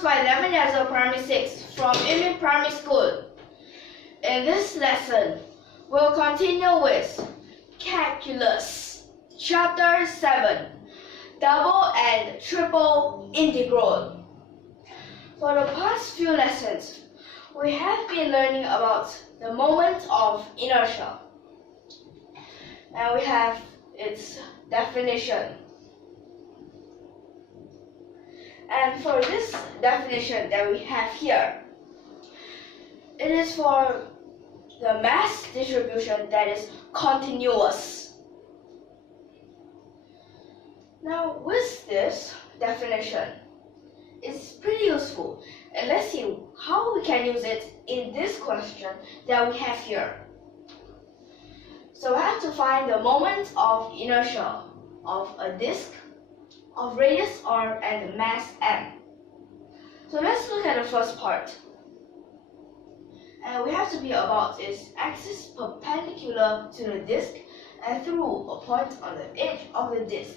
Greetings by Lemon Primary 6 from YUMIN Primary School. In this lesson, we'll continue with Calculus, Chapter 7, Double and Triple Integral. For the past few lessons, we have been learning about the moment of inertia, and we have its definition. And for this definition that we have here, it is for the mass distribution that is continuous. Now, with this definition, it's pretty useful, and let's see how we can use it in this question that we have here. So we have to find the moment of inertia of a disk of radius r and mass m. So let's look at the first part. And we have to be about its axis perpendicular to the disk and through a point on the edge of the disk.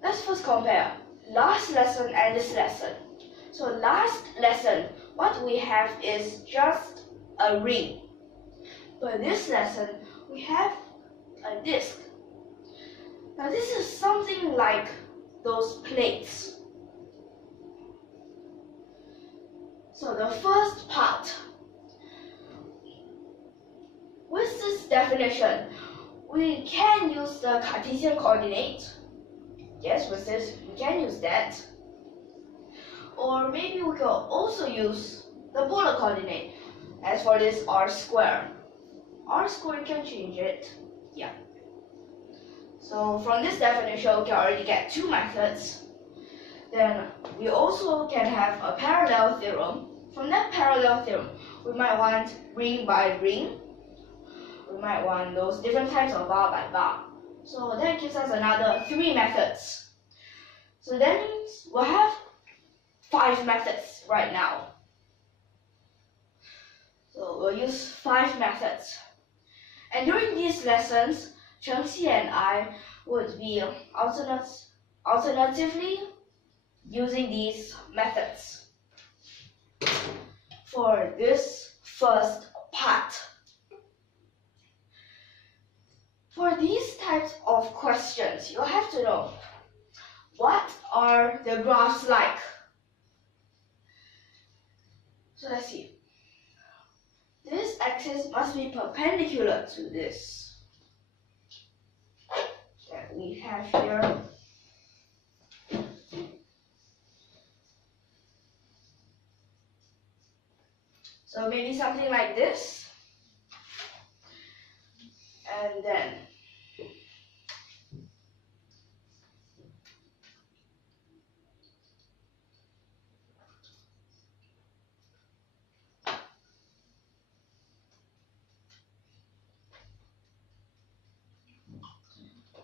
Let's first compare last lesson and this lesson. So last lesson, what we have is just a ring. But this lesson, we have a disk. Now this is something like those plates. So the first part, with this definition, we can use the Cartesian coordinate. Yes, with this, we can use that. Or maybe we could also use the polar coordinate. As for this r square, you can change it. Yeah. So from this definition, we can already get two methods. Then we also can have a parallel theorem. From that parallel theorem, we might want ring by ring. We might want those different types of bar by bar. So that gives us another 3 methods. So that means we'll have 5 methods right now. So we'll use 5 methods. And during these lessons, Chengxi and I would be alternatively using these methods for this first part. For these types of questions, you have to know what are the graphs like. So let's see. This axis must be perpendicular to this that we have here. So maybe something like this. And then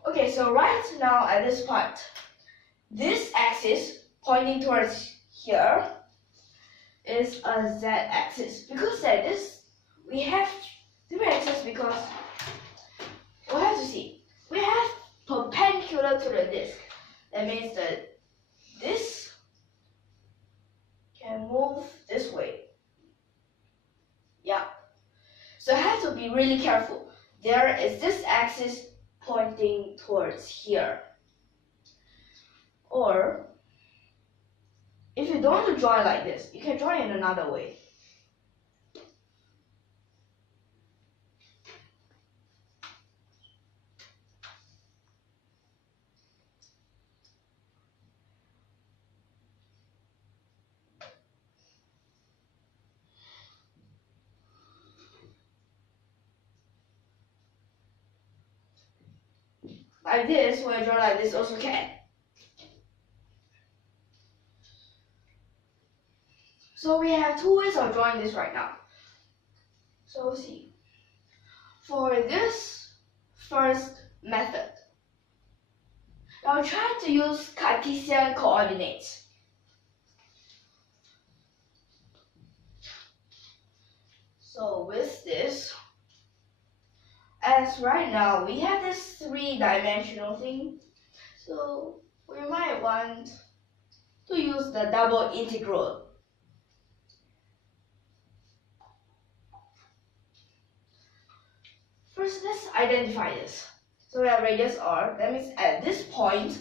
okay, so right now at this part, this axis pointing towards here is a z-axis. Because that is, we have 3 axes because we have to see, we have perpendicular to the disk. That means that this can move this way. Yeah. So I have to be really careful. There is this axis pointing towards here. Or if you don't want to draw it like this, you can draw it in another way. Like this, when I draw like this also can. So we have 2 ways of drawing this right now. So we'll see. For this first method, I'll try to use Cartesian coordinates. So with this, as right now we have this 3-dimensional thing, so we might want to use the double integral. First, let's identify this. So we have radius r. That means at this point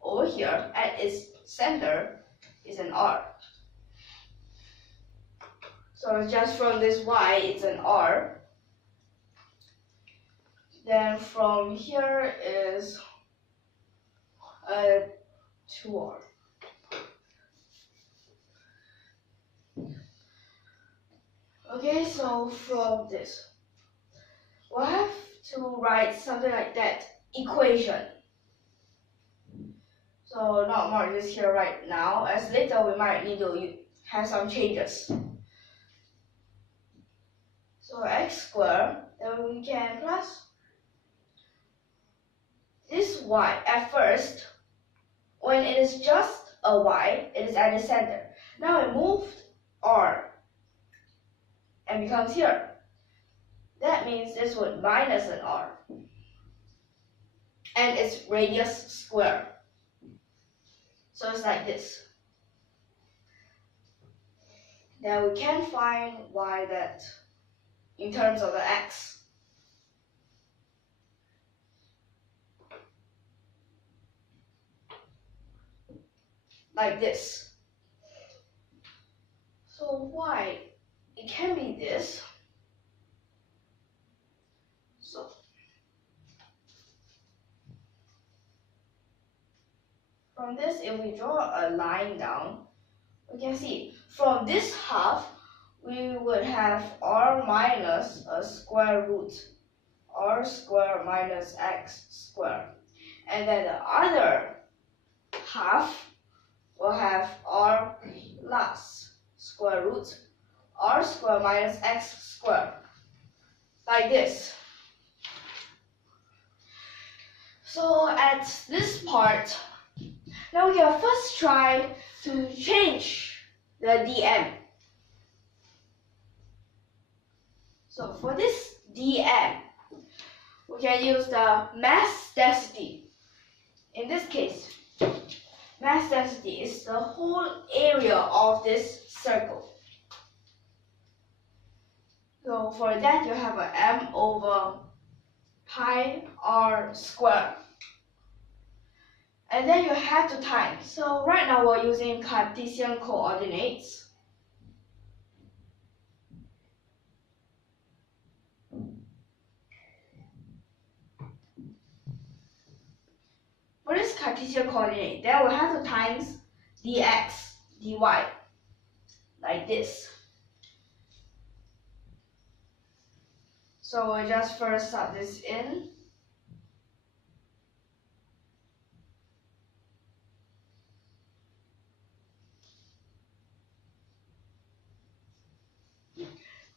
over here, at its center, is an r. So just from this y, it's an r. Then from here is a 2r. Okay, so from this, we'll have to write something like that equation. So not mark this here right now, as later we might need to have some changes. So x squared, then we can plus this y. At first, when it is just a y, it is at the center. Now it moved r and becomes here. That means this would minus an r. And its radius square. So it's like this. Then we can find y that in terms of the x. Like this. So y, it can be this. So from this, if we draw a line down, we can see from this half, we would have r minus a square root, r squared minus x squared. And then the other half will have r plus square root, r squared minus x squared. Like this. So at this part, now we can first try to change the dm. So for this dm, we can use the mass density. In this case, mass density is the whole area of this circle. So for that, you have a m over pi r squared. And then you have to times. So right now we're using Cartesian coordinates. For this Cartesian coordinate, then we have to times dx, dy, like this. So we'll just first sub this in.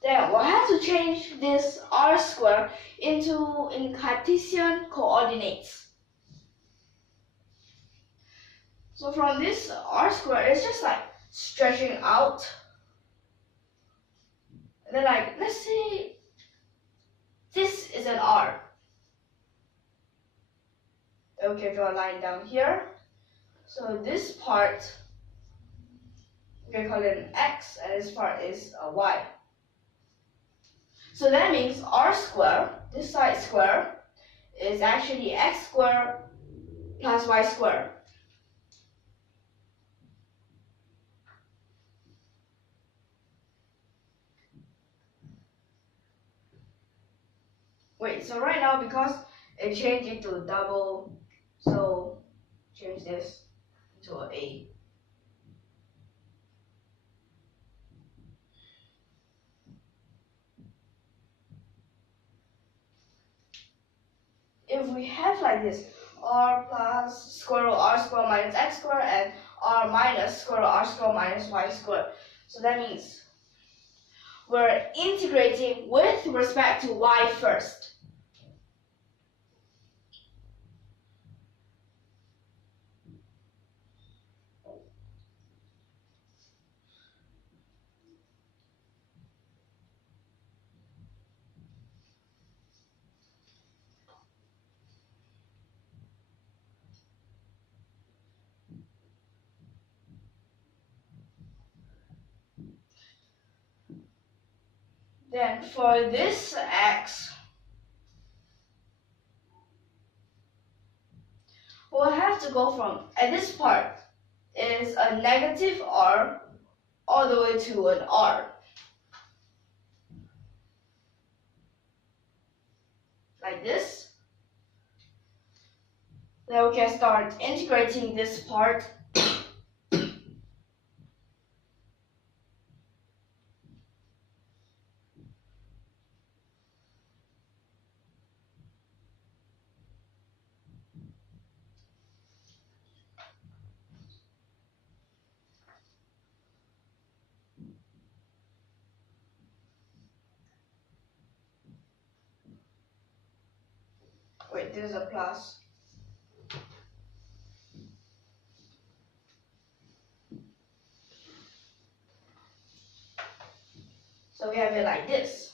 Then we'll have to change this r squared into in Cartesian coordinates. So from this r squared, it's just like stretching out. And then like, let's say this is an r. Okay, draw a line down here. So this part, we can call it an x, and this part is a y. So that means r squared, this side square, is actually x squared plus y squared. Wait, so right now, because it changed into double, so change this to an A. If we have like this, r plus square root r squared minus x squared and r minus square root r squared minus y squared. So that means we're integrating with respect to y first. Then for this x, we'll have to go from, at this part is a negative r all the way to an r. Like this. Then we can start integrating this part. Wait, this is a plus. So we have it like this.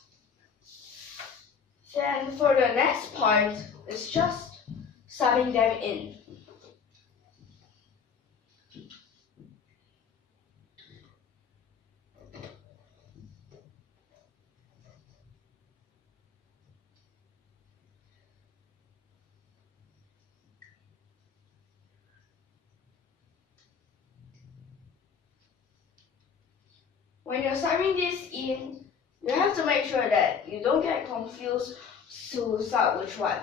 Then for the next part, it's just subbing them in. When you're subbing this in, you have to make sure that you don't get confused to sub which one.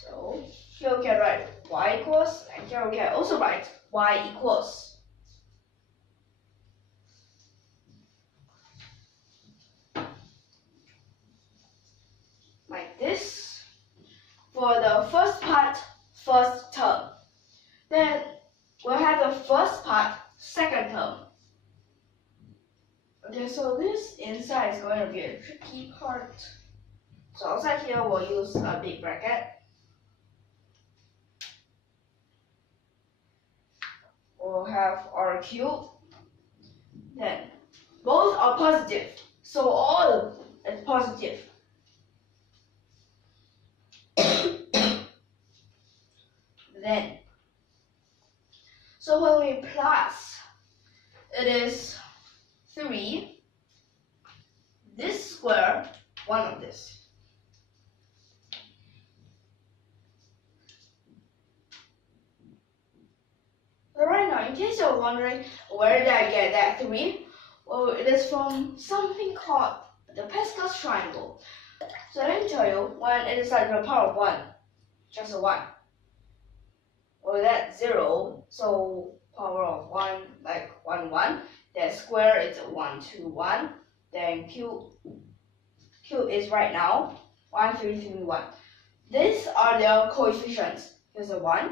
So here we can write y equals, and here we can also write y equals. Like this. For the first part, first term. Then we'll have the first part, second term. Okay, so this inside is going to be a tricky part. So outside here, we'll use a big bracket. We'll have r cubed. Then both are positive, so all is positive. Then, so when we plus, it is 3, this square, 1 of this. So right now, in case you're wondering where did I get that 3, well, it is from something called the Pascal's triangle. So let me tell you, when it is at the power of 1, just a 1. Well, that's 0, so power of 1, like 1, 1. Then square is 1, 2, 1. Then cube is right now 1, 3, 3, 1. These are their coefficients. Here's a 1,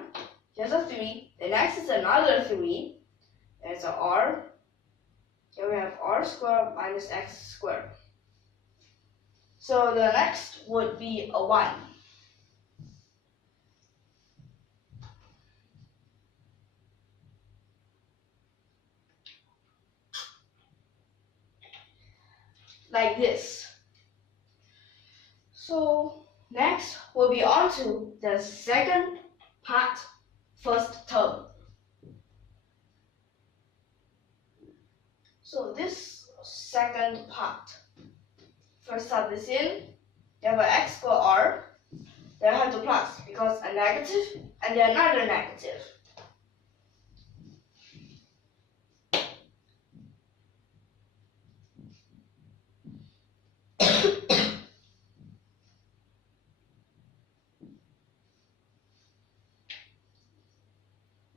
here's a 3. The next is another 3. There's a r. Here we have r squared minus x squared. So the next would be a 1. Like this. So next we'll be on to the second part, first term. So this second part, first sub this in, you have an x squared r, then I have to plus because a negative and then another negative.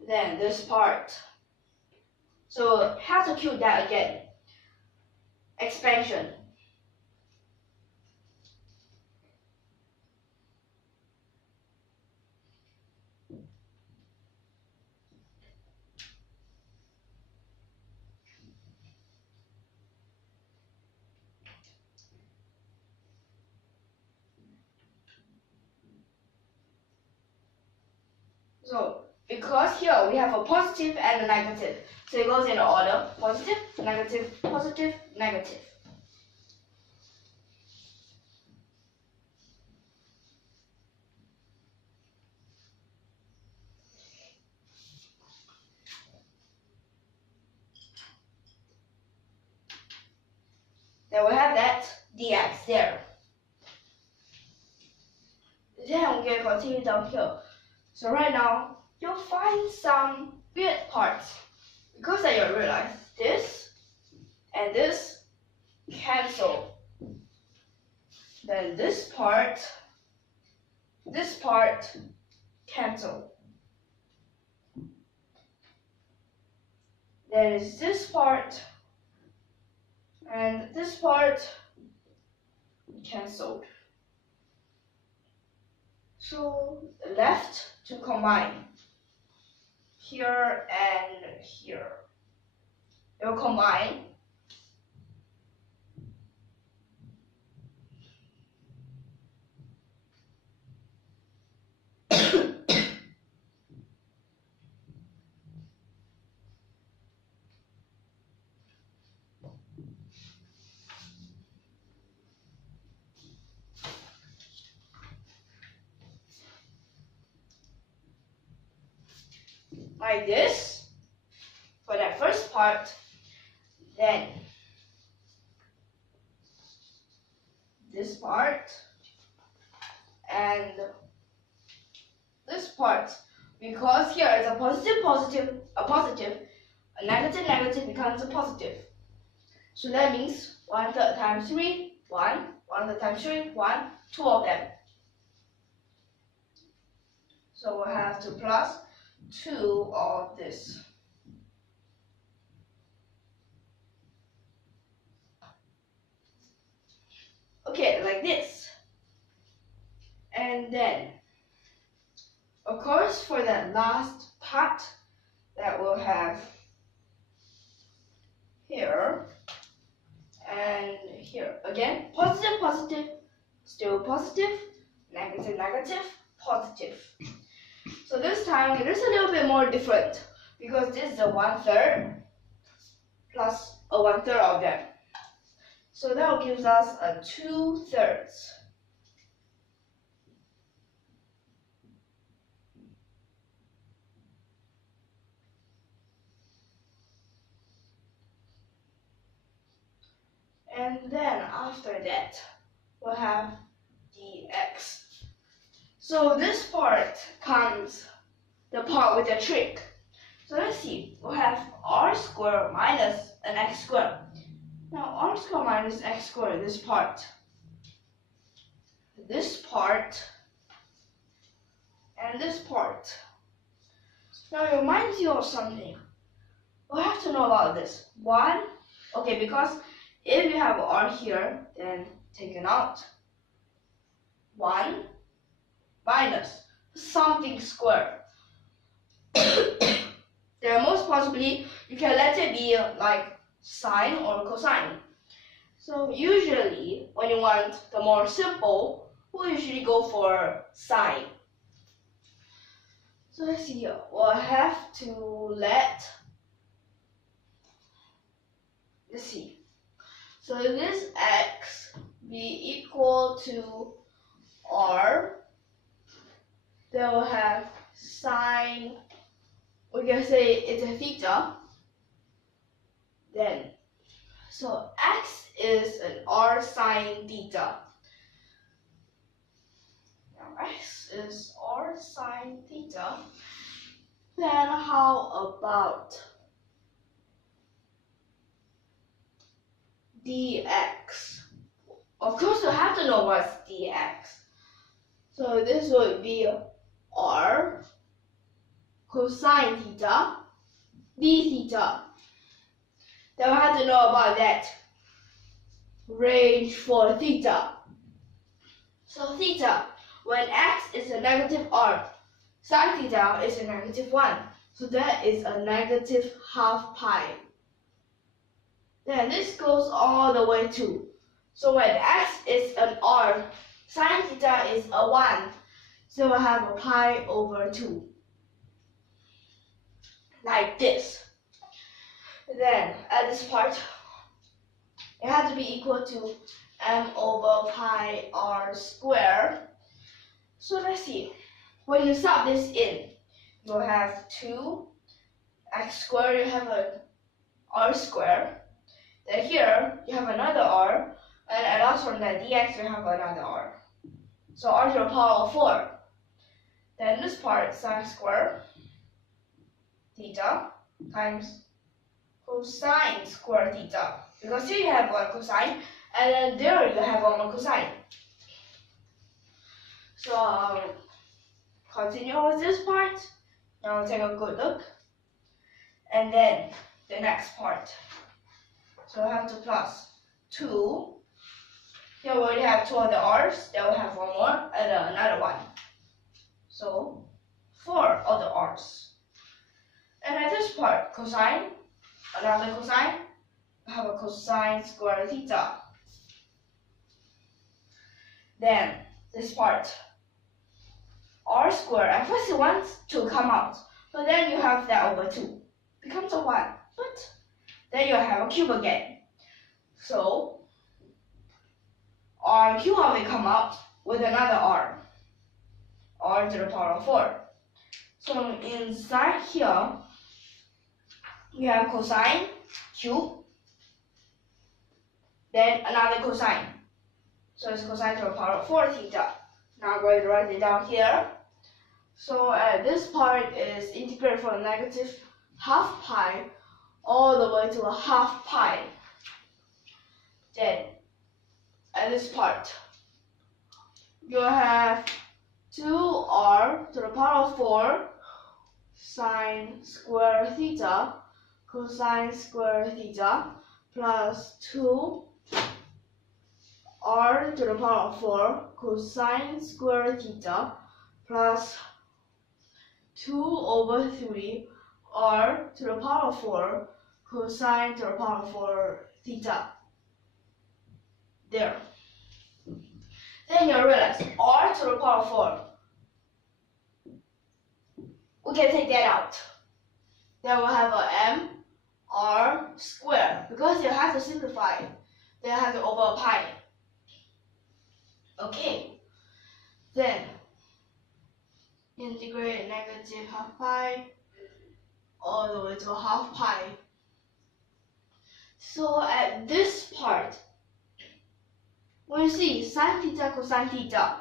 Then this part. So have to cube that again. Expansion. So because here we have a positive and a negative, so it goes in order: positive, negative, positive, negative. Then we have that. dx there. Then we can continue down here. So right now, you'll find some weird parts. Because that you realize this and this cancel. Then this part cancel. Then is this part and this part cancelled. So left to combine here and here. It will combine. Like this for that first part, then this part and this part, because here is a positive, a negative becomes a positive. So that means 1/3 times 3, 1, 1/3 times 3, 1, 2 of them. So we'll have to plus 2 of this. Okay, like this. And then, of course, for that last part that we'll have here and here. Again, positive, still positive, negative, positive. So this time it is a little bit more different because this is a 1/3 plus a 1/3 of them. So that gives us a 2/3. And then after that, we'll have dx. So this part comes the part with the trick. So let's see, we'll have r squared minus an x squared. Now r squared minus x squared, this part, and this part. Now it reminds you of something. We'll have to know about this. Okay, because if you have r here, then taken out. 1 minus something squared. Then most possibly you can let it be like sine or cosine. So usually when you want the more simple, we usually go for sine. So let's see here. We'll have to let's see. So this x be equal to r. Then we'll have sine, we can say it's a theta. Then, so x is an r sine theta. Now x is r sine theta. Then how about dx? Of course you have to know what's dx. So this would be r cosine theta d theta. Then we have to know about that range for theta. So theta, when x is a negative r, sine theta is a negative 1. So that is a negative half pi. Then this goes all the way to. So when x is an r, sine theta is a 1. So we'll have a pi over 2. Like this. Then at this part, it has to be equal to m over pi r squared. So let's see. When you sub this in, you'll have 2x squared, you have an r squared. Then here, you have another r, And also from the dx, we have another r. So r to the power of 4. Then this part, sine square theta times cosine square theta. Because here you have one cosine, and then there you have one more cosine. So continue with this part. Now take a good look. And then the next part. So we have to plus 2. Here we already have 2 other r's. Then we have one more and another one. So 4 other r's. And at this part, cosine, another cosine, we have a cosine square theta. Then this part, r squared, at first it wants to come out, but then you have that over 2, becomes a 1, but then you have a cube again. So r cube will come out with another r to the power of 4. So inside here, we have cosine cube, then another cosine. So it's cosine to the power of 4 theta. Now I'm going to write it down here. So this part is integrated from negative half pi all the way to a half pi. Then at this part, you have 2r to the power of 4 sine square theta cosine square theta plus 2 r to the power of 4 cosine square theta plus 2 over 3 r to the power of 4 cosine to the power of 4 theta. There. Then you realize r to the power of 4. We can take that out. Then we'll have a m r squared because you have to simplify. Then you have to over a pi. Okay. Then integrate negative half pi all the way to a half pi. So at this part, when you see sine theta cosine theta,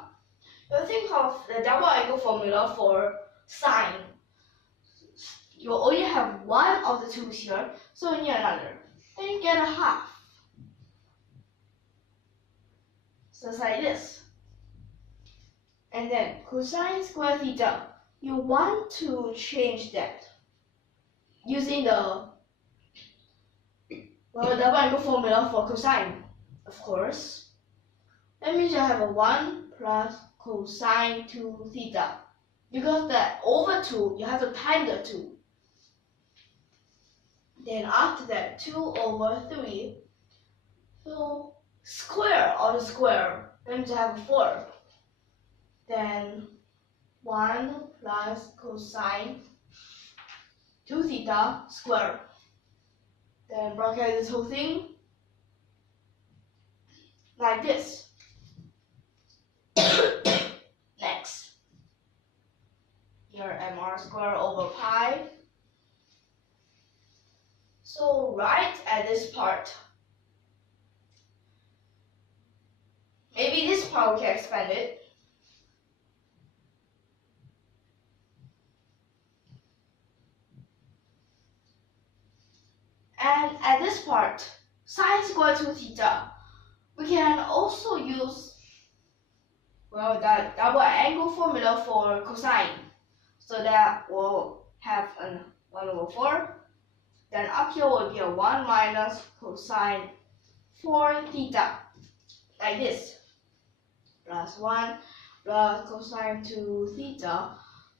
you think of the double angle formula for sine. You only have one of the twos here, so you need another. Then you get a half. So it's like this. And then cosine square theta, you want to change that using the double angle formula for cosine, of course. That means you have a 1 plus cosine 2 theta. Because that over 2, you have to time the 2. Then after that, 2 over 3. So square of the square, that means you have a 4. Then 1 plus cosine 2 theta square. Then bracket this whole thing like this. Next, here mr squared over pi. So right at this part, maybe this part we can expand it. And at this part, sine squared 2 theta, we can also use the double angle formula for cosine. So that we'll have an 1 over 4. Then up here will be a 1 minus cosine 4 theta, like this. Plus 1 plus cosine 2 theta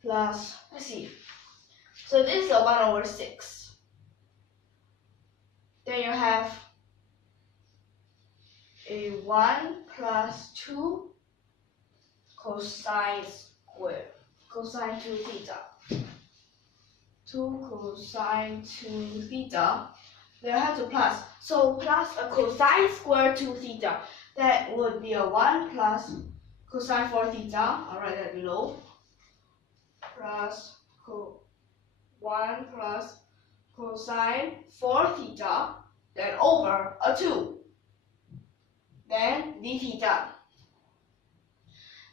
plus, let's see. So this is a 1 over 6. Then you have a 1 plus 2 cosine square, cosine 2 theta. 2 cosine 2 theta. Then I have to plus. So plus a cosine square 2 theta. That would be a 1 plus cosine 4 theta. I'll write that below. Plus 1 plus cosine 4 theta. Then over a 2. then d theta.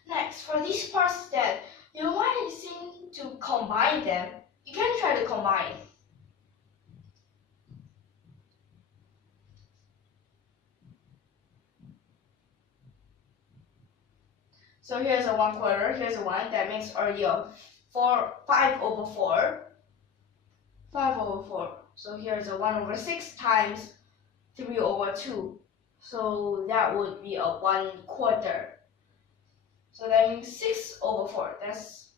Next, for these parts that you might seem to combine them, you can try to combine. So here's a 1/4, here's a 1, that makes already a 5/4. 5/4. So here's a 1/6 times 3/2. So that would be a 1/4. So that means 6/4. That's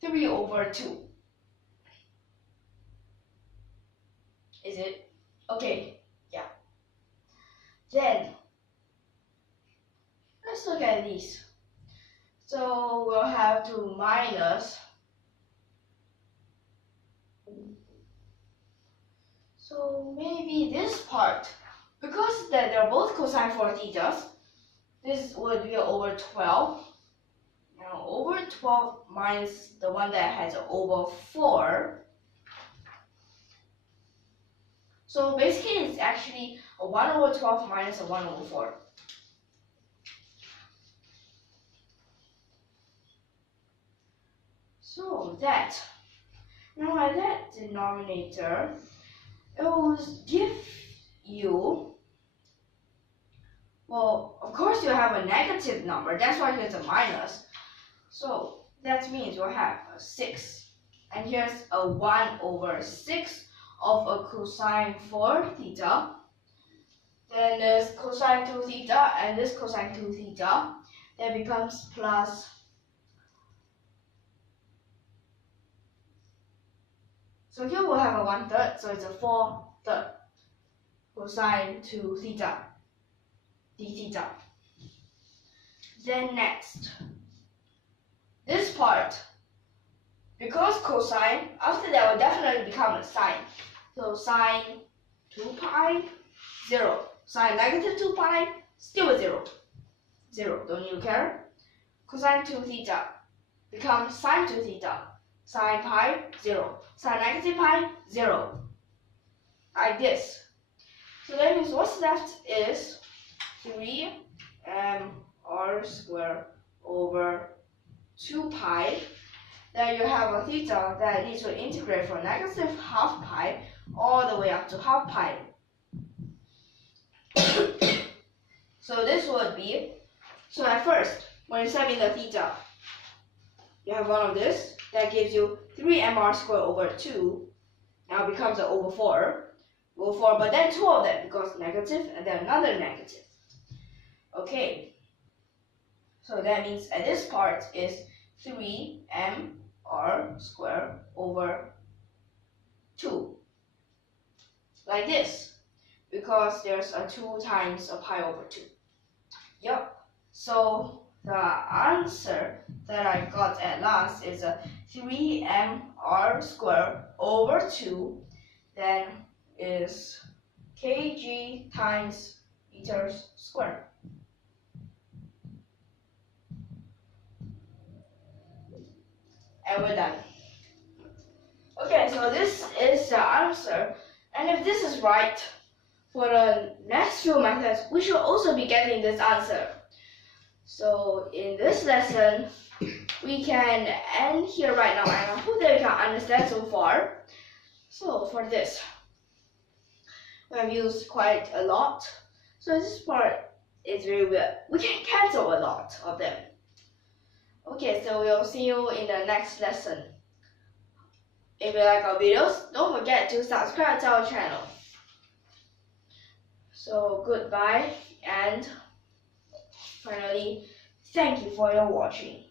3/2. Is it? Okay, yeah. Then, let's look at these. So we'll have to minus. So maybe this part, because that they're both cosine 4 thetas, this would be over 12. Now over 12 minus the one that has over 4. So basically it's actually a 1/12 minus a 1/4. So that, now at that denominator, it will give you, well, of course you have a negative number, that's why here's a minus. So that means we'll have a 6. And here's a 1/6 of a cosine 4 theta. Then there's cosine 2 theta and this cosine 2 theta. That becomes plus. So here we'll have a 1/3, so it's a 4/3 cosine 2 theta, d theta. Then next, this part, because cosine, after that will definitely become a sine. So sine 2 pi, 0. Sine negative 2 pi, still a 0. 0, don't you care? Cosine 2 theta becomes sine 2 theta. Sine pi, 0. Sine negative pi, 0. Like this. So that means what's left is 3mr² over 2 pi. Then you have a theta that needs to integrate from negative half pi all the way up to half pi. So this would be, so at first, when you sub in the theta, you have one of this. That gives you 3mr² over 2. Now it becomes an over 4. Over 4, but then 2 of them because negative and then another negative. Okay. So that means at this part is 3mr² over 2. Like this. Because there's a 2 times a pi over 2. Yep. So the answer that I got at last is a 3mr² over 2, then is kg times meters squared. And we're done. Okay, so this is the answer. And if this is right, for the next few methods, we should also be getting this answer. So in this lesson, we can end here right now, and I hope that you can understand so far. So for this, we have used quite a lot. So this part is very weird. We can cancel a lot of them. Okay, so we'll see you in the next lesson. If you like our videos, don't forget to subscribe to our channel. So goodbye, and finally, thank you for your watching.